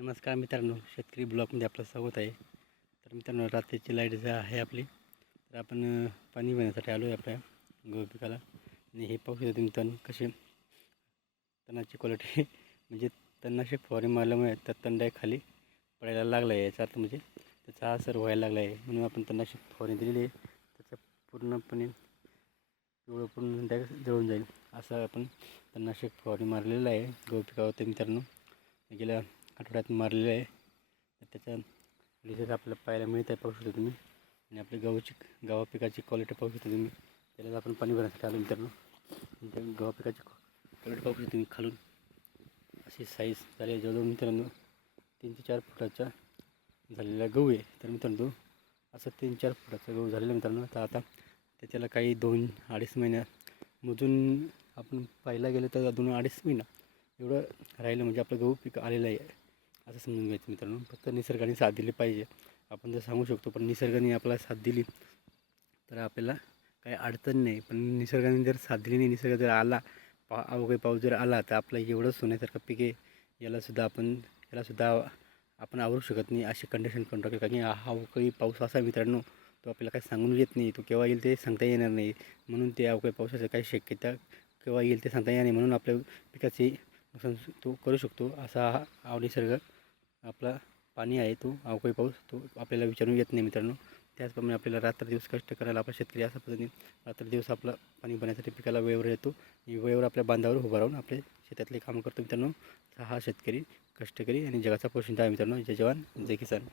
नमस्कार मित्रांनो, शेतकरी ब्लॉगमध्ये आपलं स्वागत आहे. तर मित्रांनो, रात्रीची लाईट जी आहे आपली, तर आपण पाणी भरण्यासाठी आलो आहे आपल्या गहू पिकाला. आणि हे पाहू शकता तुम्ही कसे तणाची क्वालिटी म्हणजे तणनाशक फवारणी मारल्यामुळे त्या तण खाली पडायला लागला आहे. याचा अर्थ म्हणजे त्याचा असर व्हायला लागला आहे. म्हणून आपण तणनाशक फवारणी दिलेली आहे. त्याचा पूर्णपणे पिवळं पूर्ण जळून जाईल असं आपण तणनाशक फवारणी मारलेलं आहे गहू पिकावर. मित्रांनो, गेल्या आठवड्यात मारलेलं आहे. तर त्याचा रिझल्ट आपल्याला पाहायला मिळत आहे, पाहू शकता तुम्ही. आणि आपली गव्हा पिकाची क्वालिटी पाहू शकता तुम्ही. त्याला आपण पाणी भरण्यासाठी आलो मित्रांनो. त्या गव्हा पिकाची क्वालिटी पाहू शकता तुम्ही. खालून अशी साईज झाली आहे जवळजवळ मित्रांनो 3 ते 4 फुटाचा झालेला गहू आहे. तर मित्रांनो, असं 3-4 फुटाचा गहू झालेला मित्रांनो. तर आता त्याच्याला काही 2-2.5 महिन्या मोजून आपण पाहायला गेलं तर 2-2.5 महिना एवढं राहिलं म्हणजे आपलं गहू पीक आलेलं आहे असं समजून घ्यायचं मित्रांनो. फक्त निसर्गाने साथ दिली पाहिजे, आपण जर सांगू शकतो. पण निसर्गाने आपल्याला साथ दिली तर आपल्याला काही अडचण नाही. पण निसर्गाने जर साथ दिली नाही, निसर्ग जर आला, अवकाळी पाऊस जर आला, तर आपलं एवढं सोन्यासारखं पीक आहे, यालासुद्धा आपण आवरू शकत नाही अशी कंडिशन करून टाकली. कारण की हा अवकाळी पाऊस असा मित्रांनो, तो आपल्याला काही सांगून येत नाही. तो केव्हा येईल ते सांगता येणार नाही. म्हणून ते अवकाळी पावसाचं काही शक्यता केव्हा येईल ते सांगता येणार नाही. म्हणून आपल्या पिकाची नुकसान तो करू शकतो. असा हा निसर्ग आपला पाणी आहे, तो अवकाळी पाऊस तो आपल्याला विचारून येत नाही मित्रांनो. त्याचप्रमाणे आपल्याला रात्रदिवस कष्ट करायला आपला शेतकरी अशा पद्धतीने रात्रदिवस आपला पाणी भरण्यासाठी पिकाला वेळेवर येतो. वेळेवर आपल्या बांधावर उभं राहून आपले शेतातले कामं करतो मित्रांनो. हा शेतकरी कष्टकरी आणि जगाचा पोशिंदा आहे मित्रांनो. जय जवान जय किसान.